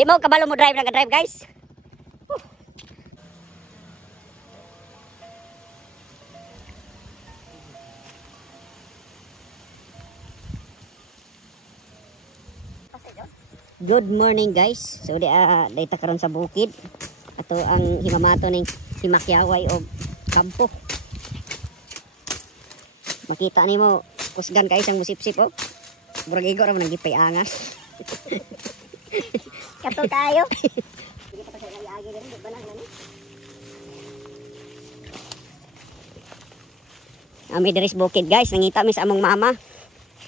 Di mo kabalo mo drive nag-drive guys. Good morning guys. So dayta karon sa bukid. Ato ang himamato ning himakyaway o kampo. Makita nimo kusgan kay isang musip-sip oh. Murag igo ra man nagipay angas. Kato tayo. Sige pa sa agi diri banang nani. Ami diri sa bukid guys, nangita mi sa among mama.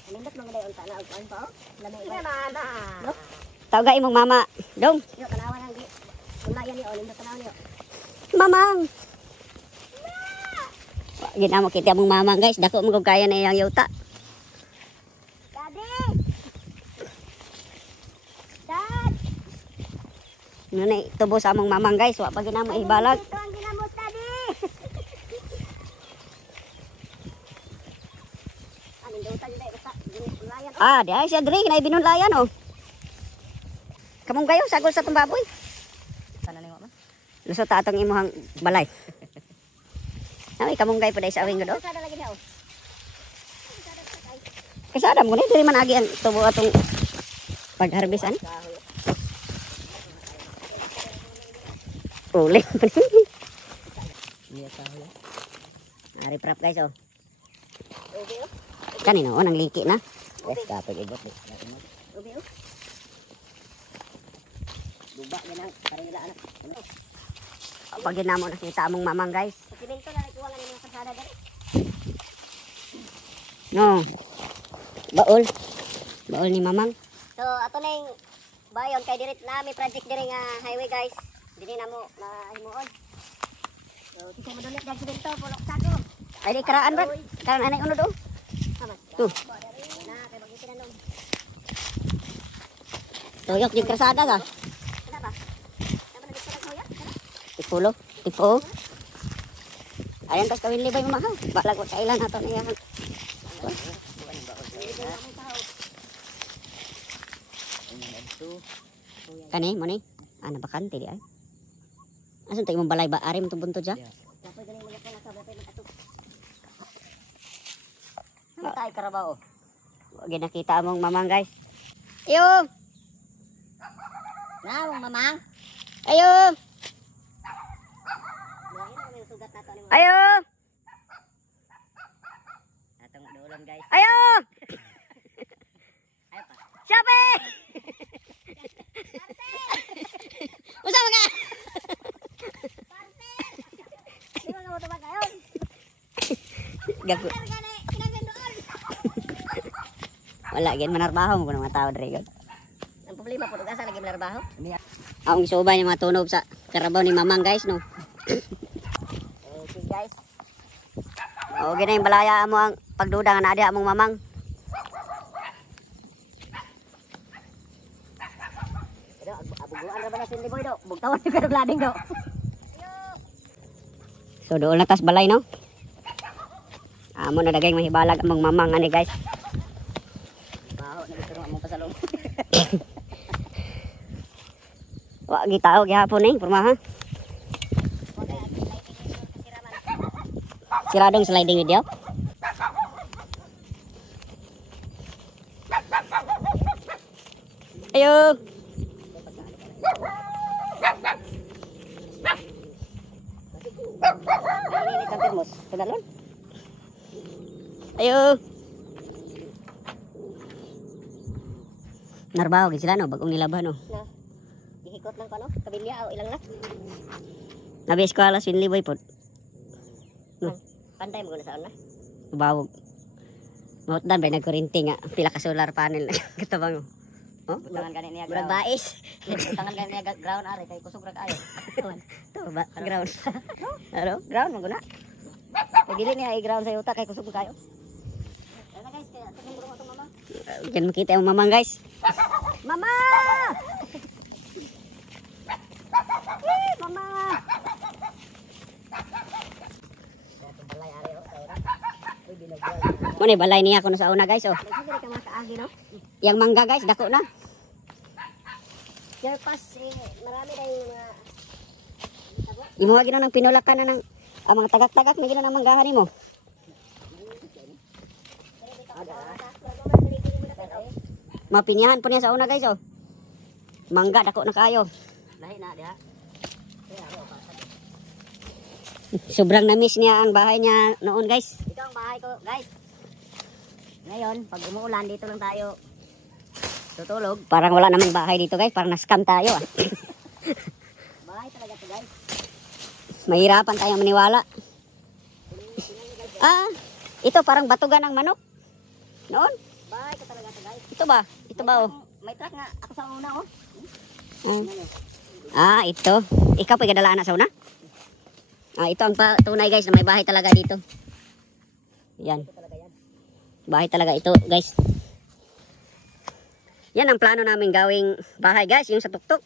Nindot mga dayon ta na og kuan pa oh. Lami mama. No? Tawag imong mama. Dong. Yo kanawa nang di. Ulayan ni Olin kanawa niyo. Mamang. Ginamo kita mong mamang guys, dako mo kaya na iyang yuta. Daddy. Dad. Nunay tubo sa among mamang guys, wa pa ginamo ibalag. Ito ang ginamos daddy. Aning yuta ni dai usa, ginulayan. Ah, di ay siya diri na binulayan oh. Kamong gayo sagol sa tumbaboy. Sana ni mo man. Lusot ta atong imuhang balay. Ay kamong gayo pa dai sa awing do. Kasada lagi daw. Kasada mo ni diri man agi ang tubo atong pagharbisan. Uling. Iya tahu. Ari prap guys oh. Kanino nang liki na. Yes, kapag ibot ni. Ubi oh. Duba ganang para nila anak. Pag ginamo nakita among mamang guys. Simento na nagkuha nga ng kasada dali. No. Baol. Baol ni mamang. So ato na yung bayon kay dirit na may project diri nga highway guys. Dili na mo mahimuon. So kisa madulit dag simento pulok sako. Ay di karaan ba? Karaan anay uno do. Tu. Na kay bagiti na nung. Toyok di kasada ga. Tipulo, tipo. Ayan tas kawin libay mamahal. Balag ko kailan ato niya. Kani mo ni? Ana bakante di ay. Asan tayo mong balay ba ari mo bunto ja? Ano tayo karabaw? Wag nakita among mamang guys. Ayo. Na mong mamang. Ayo. Ayo. Atong dulon guys. Ayo. Ayo pa. Siapa? Usa ka. Di ba mo tubag kayon? Gago. Wala gid manarbaho mo mga tao diri gud. Ang problema pud asa lagi manarbaho? Ang isubay ni mga tunob sa karabaw ni mamang guys no. Okay guys. O gina yung balaya mo ang pagduda nga naadi among mamang. Pero abuguan ra ba na sindi boy do? Bugtawan ni pero glading do. So doon na tas balay no. Amo na dagay mahibalag among mamang ani guys. Baho na gituro among pasalong. Wa gitao gihapon eh pormaha. Siradong sliding video. Ayo. Ayo. Narbaho gid sila no bagong nilaban no. Na. Gihikot lang ko no. Kabilya o ilang na. Nabi eskwela Swinliboy pod. No. Pantay mo na sa una. Bawog. Mautan ba nagkurinti nga pila ka solar panel kitabang. Oh, butangan kani niya. Murag bais. Butangan kani niya ground are kay kusog ra kayo. To ba ground. Ano? Ground mo guna. Kay dili niya i-ground sa utak kay kusog kayo. Ano guys, kaya tingin mo to mama. Diyan makita yung mamang guys. Mama! Mama! Muna balay niya kuno sa una guys oh. Yang mangga guys dako na. Your pass, marami na yung mga... Yung mga ginawa ng pinulakan na ng mga tagak-tagak na ginawa ng manggahan mo. Mapinyahan po niya sa una guys oh. Mangga dako na kayo. Lahi na diha. Sobrang na-miss niya ang bahay niya noon guys. Ito ang bahay ko guys. Ngayon, pag umuulan dito lang tayo tutulog. Parang wala namang bahay dito guys. Parang na-scam tayo ah. Bahay talaga to guys. Mahirapan tayong maniwala. Ito parang batugan ng manok. Noon. Bahay ko talaga to guys. Ito ba? Ito ba oh? May truck nga ako sa una oh. Ito. Ikaw pa gadalaan na sa una? Ito ang tunay guys na may bahay talaga dito. Yan. Bahay talaga ito guys. Yan ang plano namin gawing bahay guys. Yung sa tuktok.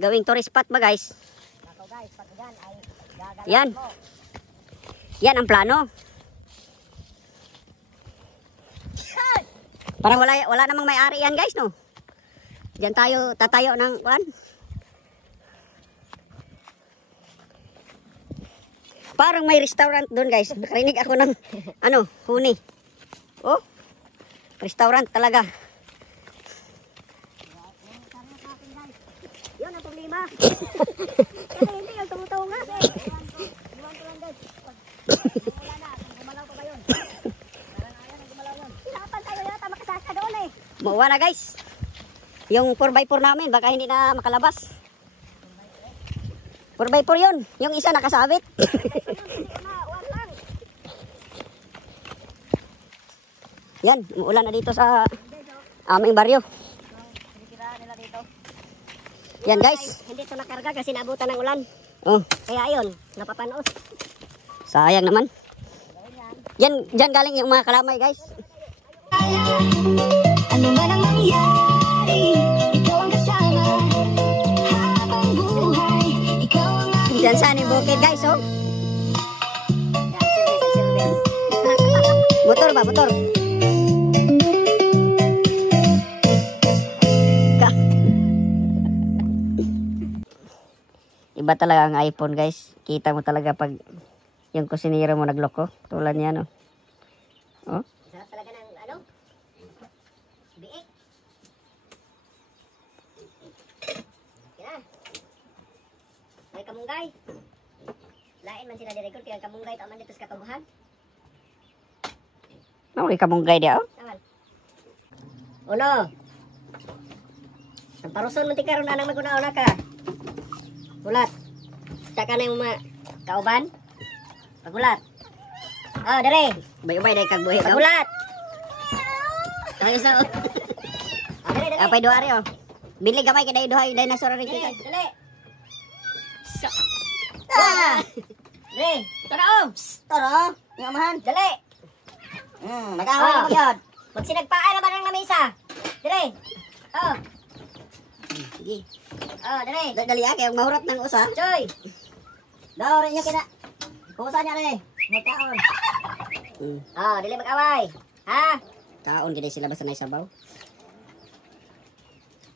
Gawing tourist spot ba guys? Yan. Yan ang plano. Parang wala namang may-ari yan guys no. Diyan tayo tatayo ng kuan. Parang may restaurant doon guys. Nakarinig ako ng huni. Oh. Restaurant talaga. Yun ang problema. Kasi hindi yung tumutungo nga. Iwan ko lang guys. Wala na. Gumalaw pa ba yun? Parang ayaw na gumalaw yun. Hirapan tayo yata makasaka doon eh. Mauwa na guys. Yung 4x4 namin baka hindi na makalabas. 4x4 yun. Yung isa nakasabit. Yan, umuulan na dito sa aming baryo. Yan guys. Hindi ito nakarga kasi naabutan ng ulan. Oh. Kaya ayun, napapanood. Sayang naman. Yan, dyan galing yung mga kalamay guys. Ano man ang mangyari, ikaw ang kasama. Habang buhay, ikaw ang aking dyan saan yung bukid guys oh. Motor ba, motor? Iba talaga ang iPhone guys. Kita mo talaga pag yung kusinero mo nagloko. Tulad niya no. Oh. Sarap talaga ng biik. Kaya. May kamunggay. Lain man sila direkod kaya kamunggay taman dito sa katubuhan. May kamunggay dia oh. Taman. Uno. Ang paruson mo tikaron anang maguna-una ka. Bulat. Taka na yung mga kauban. Pagulat. Dere. Ubay-ubay dahil kagbuhi. Pagulat. Tayo sa... Dere. Apay duha rin, oh. Bili gamay kaya duha yung dinosaur rin. Dere. Dere. Tara, oh. Tara. Yung amahan. Dere. Mag-away na mag-yod. Magsinagpaan naman ang lamisa. Dere. Sige. Dali. Dali kaya mahurot ng usa. Choy. Daw rin niya kina. Kusa niya rin. Magkaon. Dili mag-away. Ha? Kaon gid sila basta nay sabaw.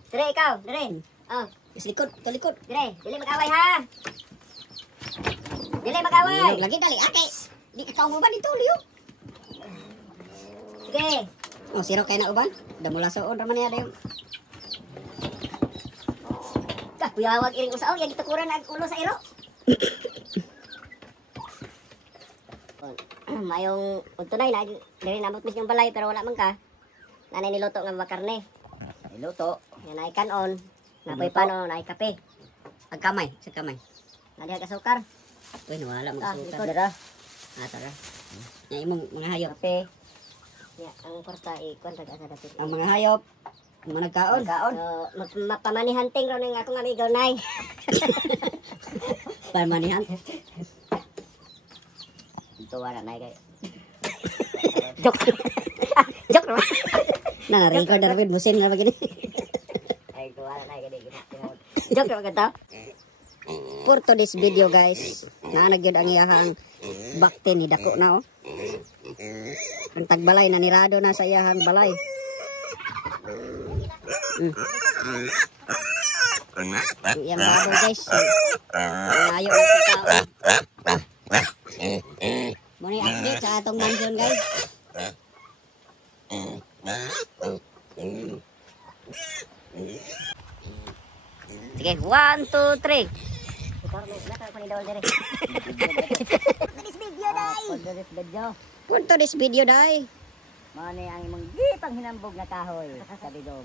Dire ikaw, dire. Likod, tulikod. Dire, dili mag-away ha. Dili mag-away. Lagi dali ake. Di ka mo ba dito liyo? Sige. Siro kay na uban. Damula soon ra man niya dayon. Kuyawag iring usaw, yan itukuran ang ulo sa iro. Mayong untunay na, dili namot mis yung balay pero wala man ka. Nanay niluto nga makarne. Niluto, yan ay kanon, napoy pano, na ay kape. Agkamay, sa kamay. Nadiha ka sukar. Uy, nawala mag-sukar. Dara. Tara. Yan imong mga hayop. Kape. Ya, ang porta ikon taga sa dapit. Ang mga hayop. Managkaon. Mapamanihanting ron ng akong amigo nay. Pamanihan. Ito wala nay kay. Joke. Joke ron. Na-record na rin busin na begini. Ay wala nay kay gini. Joke ron kata. For today's video guys, nagyud ang iyahang bakte ni dako na oh. Ang tagbalay na nirado na sa iyahang balay. Yang baboy guys. Ayaw ng tao. Muna update sa atong mansion guys. Sige, 1, 2, 3. Punto this video day. Mane ang imong gipang hinambog na kahoy sa bidong.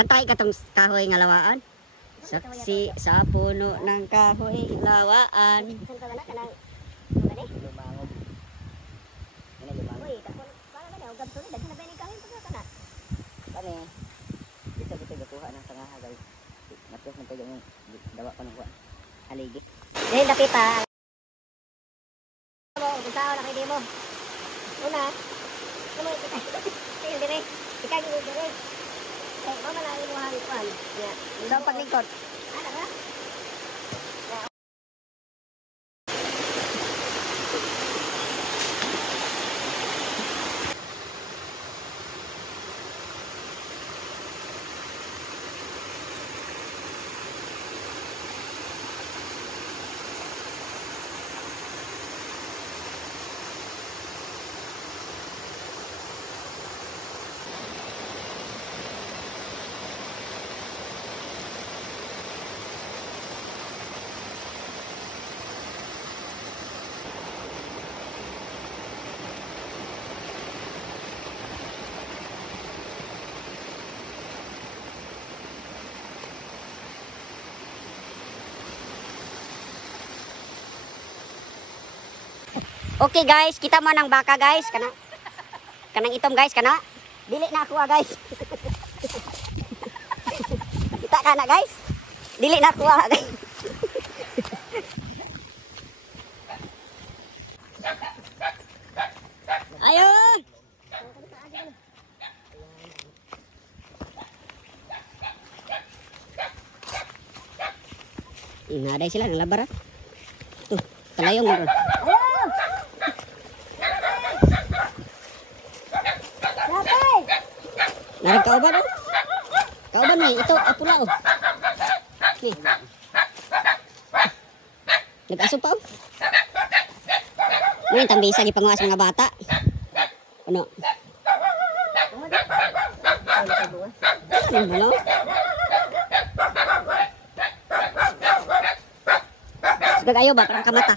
Kantay ka tong kahoy nga lawaan. Saksi sa puno ng kahoy lawaan. Lumangog. Ini lumangog. Kani. Dito kuha ng tangaha guys. Napos man tayo yung dawa pa ng kuha. Haligi. Dahil napita. Kung saan na kayo mo. Una. Kamu ikaw dire. Ikaw dire. Eh, mama na imuhan kuan. Ya. Daw paglingkod. Ana ba? Okay guys, kita mo ng baka guys, kanang itom guys, dili na ako guys. Kita ka na guys, dili na ako guys. Ayo. Naday sila ng labar. Tuh, kalayong mo. Narang kauban oh. Kauban nih, itu pula oh. Nih. Nag-aso pa oh. Ngayon, tambisa di pangawas mga bata. Ano? Ano ba no? Gagayo ba? Parang kamata.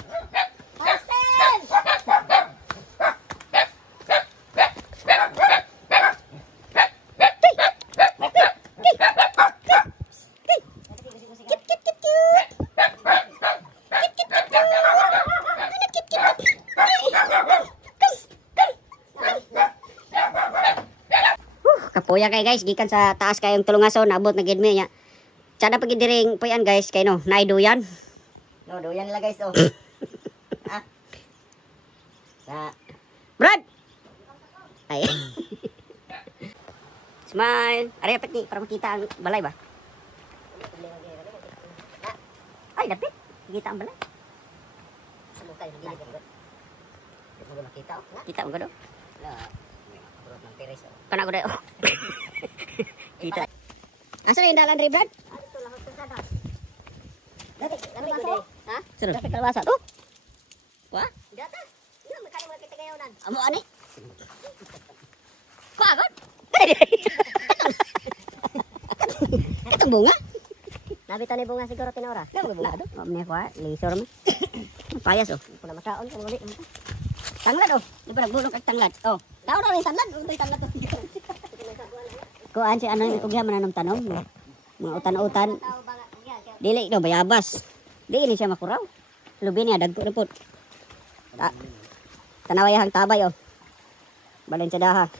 Kapuya kay guys, gikan sa taas kayong tulungason, nabot na gid mi nya. Sada pag diring puyan guys, kay no, naiduyan. No, duyan nila guys oh. Ah. Brad. Ay. Smile. Ari apet ni para makita ang balay ba? Ay, dapit. Kita ang balay. Sumukay ng gilid ko. Dito mo makita oh. Kita mo gado? Abot ng Perez oh. Kana ko dayo. Kita. Asa yung dalan ri Brad? Ito lang sa sada. Dati, Kalabasa? ha? Sino? Dati kalabasa. Oh. Wa? Data. Yo makali mo kita gayonan. Amo ani? Pagod? Itong bunga? Nabitan ni bunga siguro tinora. Ano bunga do? Mamne ko, lisor man. Payas oh. Puna makaon ko uli. Tanglad oh. Di ba nagbulong kag tanglad? Oh. Tao na rin tanglad. Untoy tanglad to. Kuan si ano yung ugya mananong tanom. Mga utan-utan. Dili do bayabas. Dili siya makuraw. Lubi niya dagko repot. Tanawayahang tabay oh. Balon sa daha.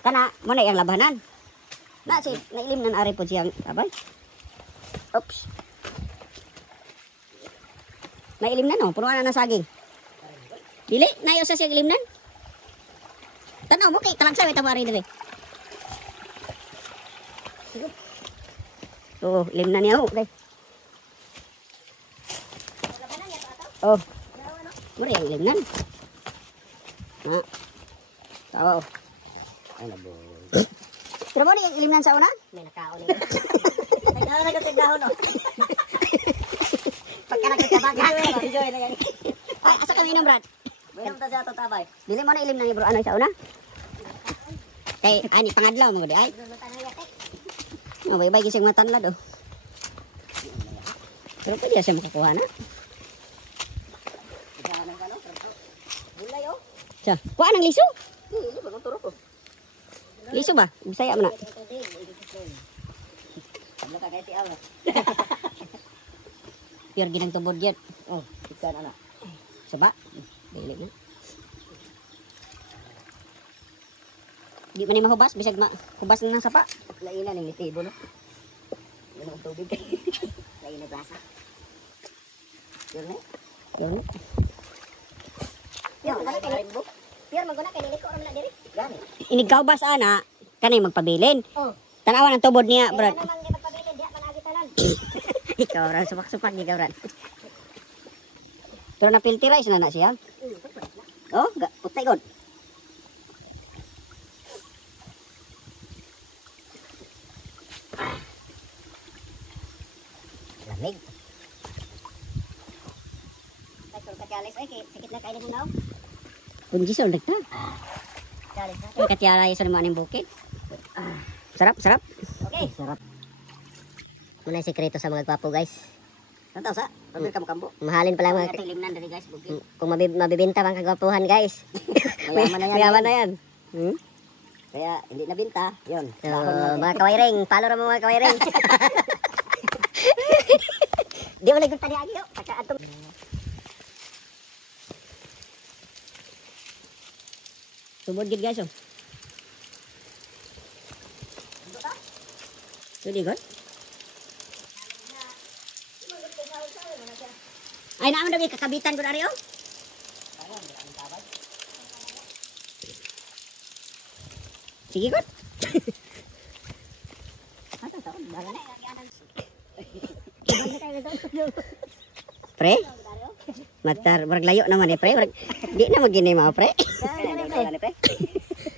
Kana mo na yang labanan. Na si nailim nan ari po siyang tabay. Oops. Nailim na no, puno na ng saging. Dili, nayo sa siyang ilim nan. Tanaw mo kay talagsa may tamari dire. Oh, ilim na niya oh, okay. Oh. Mura yang ilim nan. Na. Tawa oh. Ay nabo. Pero mo ni yang ilim nan sa una? May nakaon ni. Nagkatagdahon no. Pagka nagkatabaga. Enjoy na yan. Ay, asa kami inom, Brad? Mayroon ta sa ato tabay. Dili mo na ilim ng ibro ano sa una. Kay ani pangadlaw mo gudi ay. Oh, bye-bye gising matanlad oh. Pero pwede siya makakuha na. Bulay oh. Siya, kuha ng liso. Hindi ba turo ko. Liso ba? Bisaya mo na. Sabla ka kay ti aw. Pure ginang tubod yan. Oh, ikan ana. Saba? Dili na. Di man ni mahubas, bisag mahubas na ng sapa. Lainan ning tibo no. Ano ang tubig. Lainan basa. Yun na. Yun. Yun, wala kay limbo. Pier maguna kay niliko ra man diri. Gani. Inigaw ba sana kanay magpabilin. Oh. Tanawan ang tubod niya, Brad. Naman di magpabilin diha man agi tanan. Ikaw ra supak-supak gigaw ran. Pero na filterize na siya. Oh, putay god. Lamig. Ay, kung katialis ay sakit na kainin na. Kunji sa ulit ta. Katialis na. Ay katialay sa mo aning bukid. Sarap, sarap. Okay. Sarap. Muna yung sekreto sa mga gwapo, guys. Tantaw sa, pagbil ka makambo. Mahalin pala mga... Ito limnan diri guys, bukid. Kung mabibinta mga kagwapuhan, guys. Mayaman na yan. Mayaman na yan. Hmm? Kaya hindi nabinta, yun. So, mga kawairing, follow ra mo mga kawairing. Di mo ligod tani agyo. Pagka atong Subod gid guys, oh. Sudi god. Ay naman daw kakabitan ko ari, oh. Sige god. Ata taon bago na. Pre? Matar, warag layo naman eh, pre. Warag, di na magini mao, pre.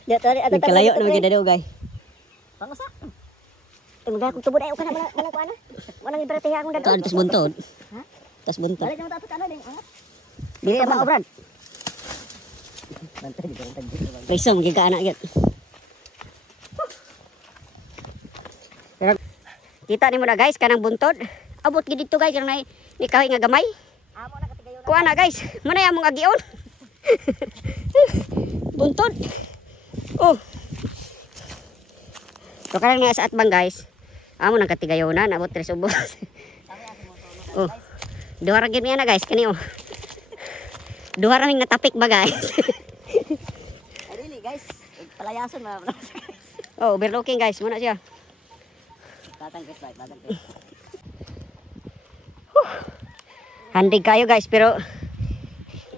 Nagkalayo naman gina daw, guys. Pangusa. Mga kung tubod ay uka na wala ko ana. Walang ibrate akong dadaw. Tas buntod. Ha? Tas buntod. Balik na tato ano din. Dili na Brad. Bantay di bantay. Prisong giga anak gyud. Pero kita nimo na guys kanang buntod. Abot gid dito guys kanang ni kahoy nga gamay. Amo na katigayon. Kuha na guys. Muna among agion. Buntod. Oh. So kanang nga sa atbang guys. Amo nang katigayonan abot tres ubos. Oh. Duha ra gyud na guys kani oh. Duha ra ming natapik ba guys. Dili guys, palayason na. Oh, overlooking guys, muna siya. Batang Chris bike, batang Chris. Handig kayo guys, pero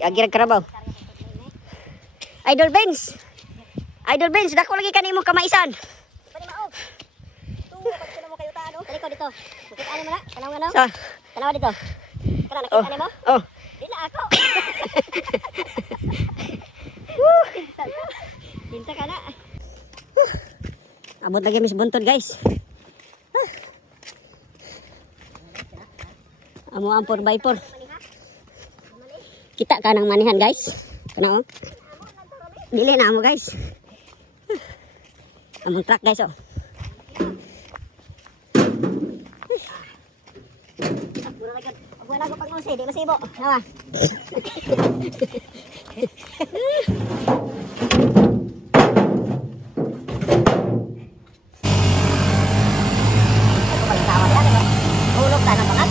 agirag karabaw. Idol Benz. Idol Benz, dako lagi kanimo kamaisan. Pwede maog. Tungo pag sino mo kayo taano. Dali ko dito. Makita mo na. Tanaw nga no. Sa. Tanaw dito. Kana Oh. nakita mo? Oh. Dila ako. Pinta ka na. Abot lagi mis buntod guys. Amo ang 4x4. Kita ka ng manihan guys. Kana oh. Dili na amo guys. Among truck guys oh. Wala ko pag di masibo. Nawa. Hulog ka ng bakat.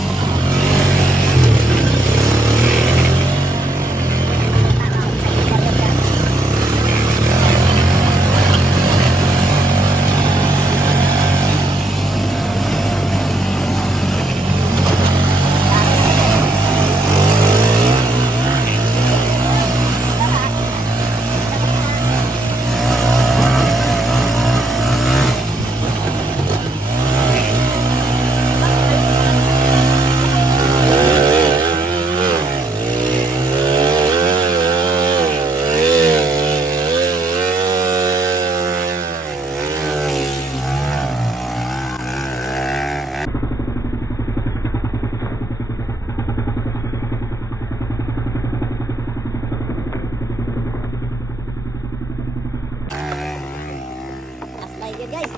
Ay, good guys.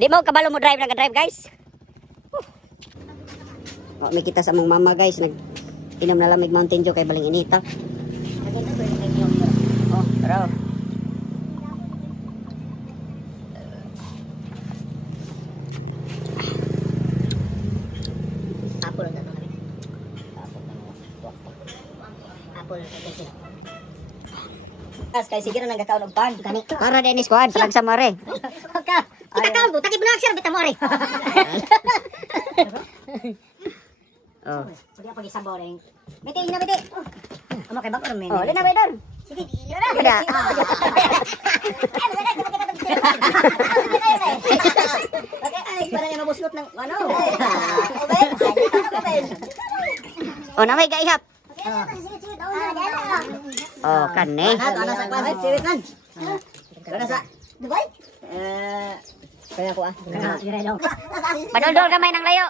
Di mo kabalo mo drive nag-drive guys. Oh, may kita sa mong mama guys, nag-inom na lamig Mountain Dew kay baling inita. Oh, pero apple na to kami. Apple na to. As kay sige na nagkakaon og pan kani. Para din squad, palag sa mare. Ka. Kita kaon buta kay bunag sir bita mare. Oh. Sige pa gisaboring. Biti ina biti. Amo kay bakor men. Oh, lina bedon. Sige, lina. Kada. Okay, ay para nga mabuslot ng ano. Oh, na may gaihap. Oh, kane. Ano sa kwan? Siwit man. Ano sa Dubai? Kaya ko ah. Padol-dol kamay ng layo.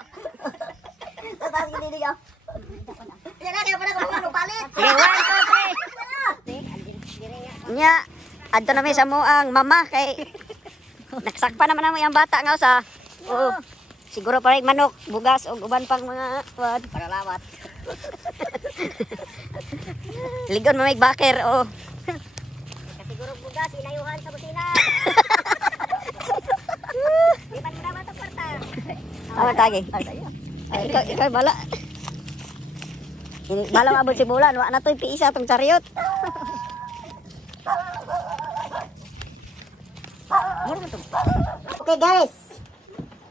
Tatas gini dia. Ya na kaya pala ko ano palit. Sige, 1 2 3. Nya, adto na mi sa mo ang mama kay nagsakpa naman namo yang bata nga sa. Oo. Siguro pa rin manok, bugas ug uban pang mga wad para lawat. Ligon mo may baker oh. Siguro bugas inayuhan sa busina. Di man na ba to kwarta? Awan tagi. Ay, ikaw bala. Bala mabot si bulan, wa na to'y piisa tong chariot. Okay guys.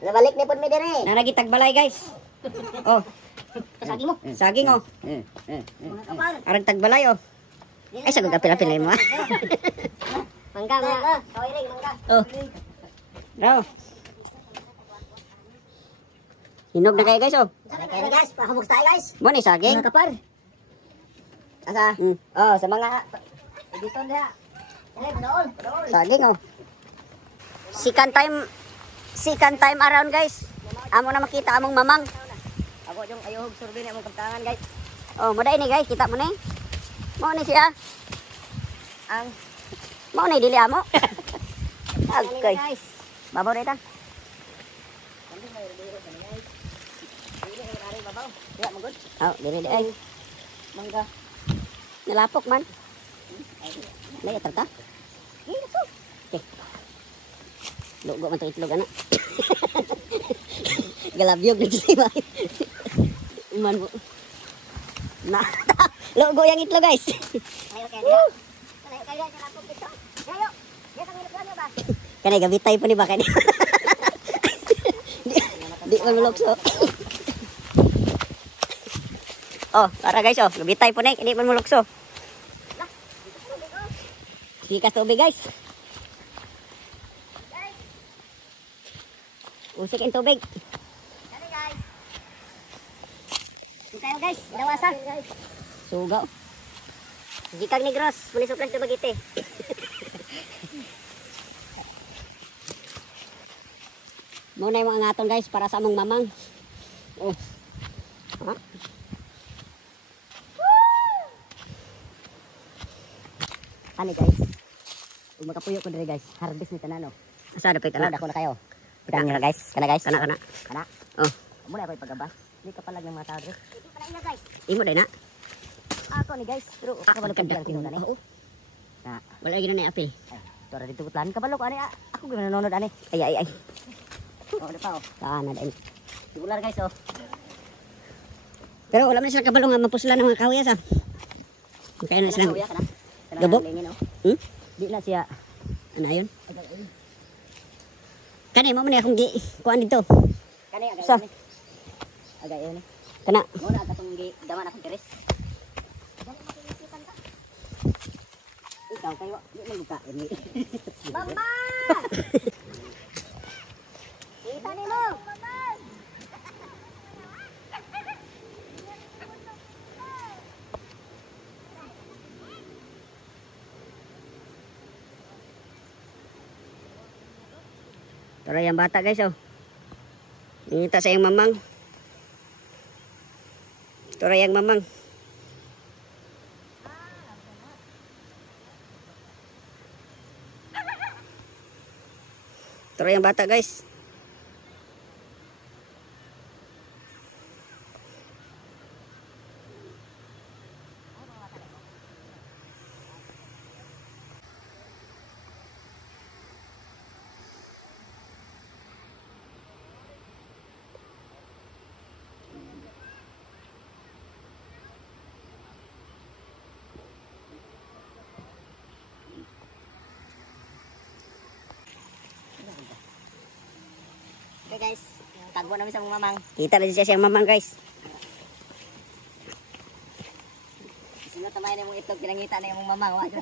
Nabalik ni pud mi dire. Nanagitag balay guys. Oh. Saging mo. Saging oh. Arang tagbalay oh. Ay sagog apil-apil mo. Mangga nga. Kaway ring mangga. Oh. Raw. Hinog na kayo guys oh. Kaya na guys, pakabog tayo guys. Mo ni saging. Mga kapar. Asa? Oh, sa mga dito na. Saging oh. Second time around guys. Amo na makita among mamang. Ako yung ayuhog survey na among pagtangan guys. Oh, mo ni guys, kita mo ni. Mo ni siya. Ang mo ni dili amo. Okay. Babaw dito. Ya, magod. Oh, dili ay. Mangga. Nalapok man. Laya tarta. Okay. Lugo man to itlog ana. Galabyog na si May. Man mo. Na. Lugo yang itlog guys. Ayo kaya. Ayo kaya nalapok dito. Ayo. Ya kami itlog ba? Kanay gabitay pa ni ba kanay. Di malulokso. Oh, para guys oh, gabitay po na, hindi man mulukso. Sige ka tubig guys. Usik ang tubig. Guys. Tayo guys, dawasa. Sugaw. Gikag Negros, muli supras na bagite. Muna yung mga ngaton guys para sa among mamang. Oh. Ha? Ano guys? Kung makapuyo ko dire guys, harvest ni tanano. Asa dapat kana? Dako na kayo. Pitang nila guys. Kana guys, kana. Kana. Oh. Muna ako ipagabas. Di ka palag ng mga tao. Di pala ina guys. Imo dai na. Ako ni guys, pero kabalo ka diyan tinunan ni. Na, wala gyud na apil. Tora dito putlan kabalo ko ani. Ako gyud nanonood ani. Ay. Oh, di pa oh. Kana dai. Sigular guys oh. Pero wala man sila kabalo nga mapuslan ng mga kawya sa. Kaya na sila. Gabok? Di na siya. Ano yun? Kanay mo man akong kuan dito. Kanay agay ni. Agay ni. Kana. Mo na katong daman akong teres. Ikaw kayo, di man buka ini. Mama! Kita ni mo. Tara yung bata guys oh. Ngita sa yung mamang. Tara yung mamang. Tuloy ang bata guys. Okay guys, tagbo namin sa mga mamang. Kita na siya siyang mamang guys. Sunod tamay na yung itlog, pinangita na yung mamang.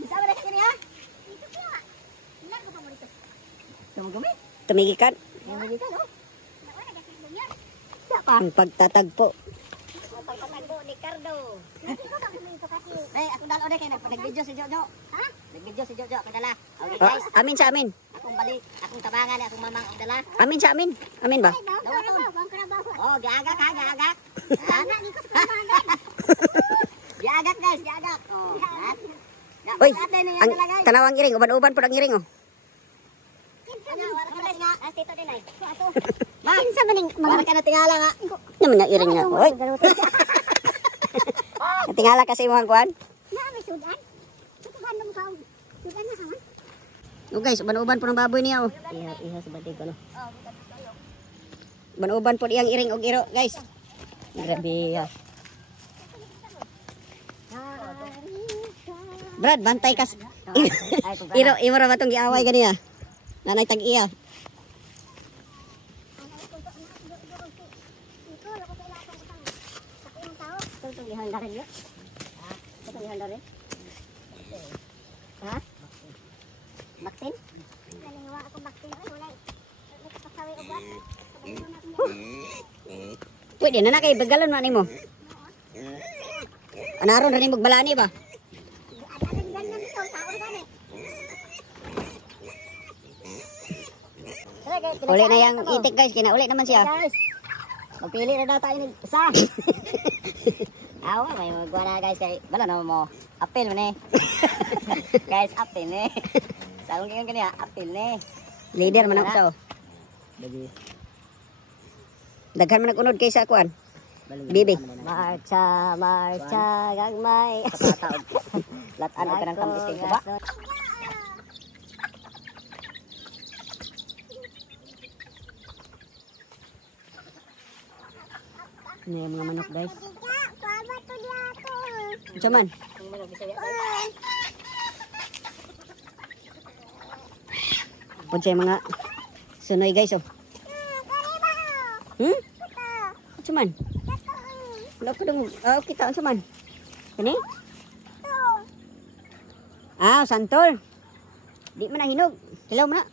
Bisa ba na kini ha? Dito siya. Ilan ko pa mo dito? Tumugumi? Tumigikan. Tumugumi ka no? Ang pagtatagpo. Pagtatagbo ni Cardo. Hey, ako dalo na kayo. Nag-video si Jojo. Ha? Nag-video si Jojo. Ako dala. Okay guys. Amin sa amin. Akong balik. Akong tabangan. Akong mamang ang dala. Amin sa amin. Amin ba? Dawa to. Oh, giagak ha. Giagak. Ha? Giagak guys. Giagak. Oh, ha? Uy, ang tanawang iring. Uban-uban po ang iring oh. Astito din ay. Ato. Ma, kinsa maning mga ka na tingala nga. Naman na iring nga. Uy. Tingala kasi mga kuan. Na may sudan. Ito bandong ka. Sudan na ha. Oh guys, uban-uban po ng baboy niya oh. Iha sa batig ko no. Uban-uban po iyang iring og iro guys. Grabe ya. Brad, bantay kas. Iro ra ba tong giaway ganiya? Nanay tag iya. Itong ihanda rin yun. Itong ihanda rin. Ha? Baksin? Nalingwa ako baksin. Nakapasawi ugat. Pwede na kay bagalon man nimo. Anaron ra nimo balani ba? Uli na yang itik guys, kinauli naman siya. Magpili na daw tayo ng isa. Awa, may magawa na guys kay bala na mo. Apil mo ni. Guys, apil ni. Sa akong ganyan kaniya, apil ni. Leader man ako sa oh. Daghan man nagunod kay sa kuan. Bibi. Marcha, marcha, gagmay. Patataod. Latan ka ng tambisting ko ba? Ini yung mga manok guys. Cuman. Pun saya mga sunoy guys oh. Cuman. Wala ko dong. Oh, kita cuman. Kani? Ah, santol. Di man na hinog. Hilaw man na.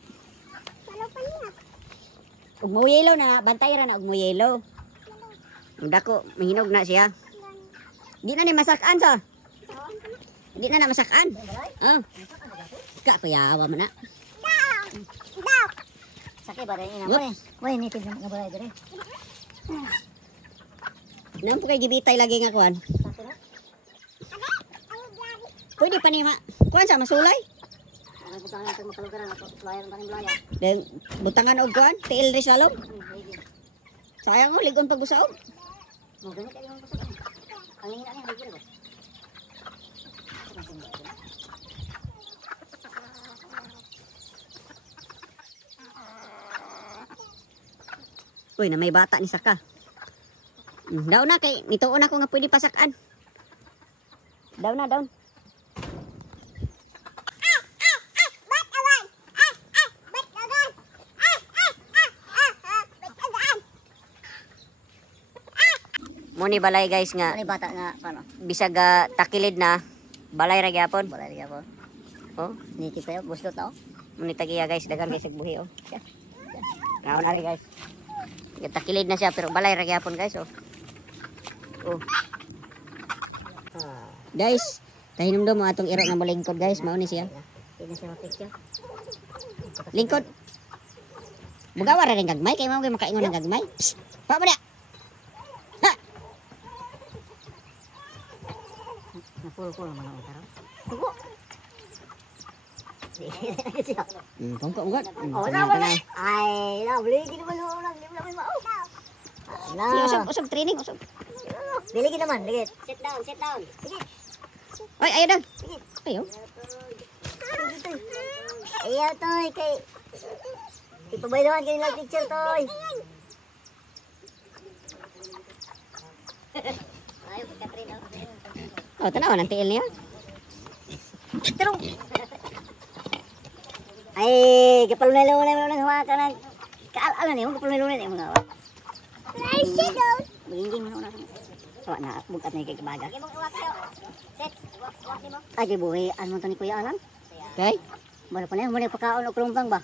Ug mo yellow na, bantay ra na ug mo yellow. Dako, mahinog na siya. Di na ni masakan sa. Di na masakan. Oh. Ka payawa man na. Sakay ba rin ina mo eh. Wai ni tig nga balay dire. Nang po kay gibitay lagi nga kuan. Pwede pa ni ma. Kuan sa masulay. Ang butangan natin makalugaran ako. Layan pa ni blaya. Den butangan og kuan, tiil ri sa loob. Sayang oh, ligon pagbusaog. Mo gamit ay mo sa. Ang hina ni higil ba. Uy, na may bata ni Saka. Daw na kay nituon ako nga pwede pasakan. Daw na, daw. Muni balay guys nga. Ani bata nga paano? Bisag takilid na balay ra gyapon. Balay gyapon. Oh, Ni kita gusto tao. muni tagiya guys, dagan guys ag buhi oh. Naon ari guys. Takilid na siya pero balay ra gyapon guys oh. Oh. Guys, tahinomdom mo atong iro nga molingkod guys, mao ni siya. Kini siya picture. Lingkod. Bugawa ra ring gagmay kay mao makaingon ng gagmay. Psst, pa mo dia. Ha. Na full man ang taro. Pangko ugat. Oh, na ba? Ay, na beli gini man ho nang limla may mao. Na. Usog training, usog. Dili gid naman, dili. Sit down, sit down. Sige. Oy, ayo dong. Sige. Ayo. Ayo toy kay ipabaylohan kay lang teacher toy. Ayo Katrina. Oh, tanaw nang tiil niya. Terong. Ay, kapalunay-lunay mo hawa ka ng kaalan ni mo kapalunay-lunay ni mga. Ay, shadow. Binging mo na. Wa na bukat na kay kabaga. Ay, buhay ano to ni Kuya Alan? Okay. Wala pa na, wala pagkaon o krumbang ba?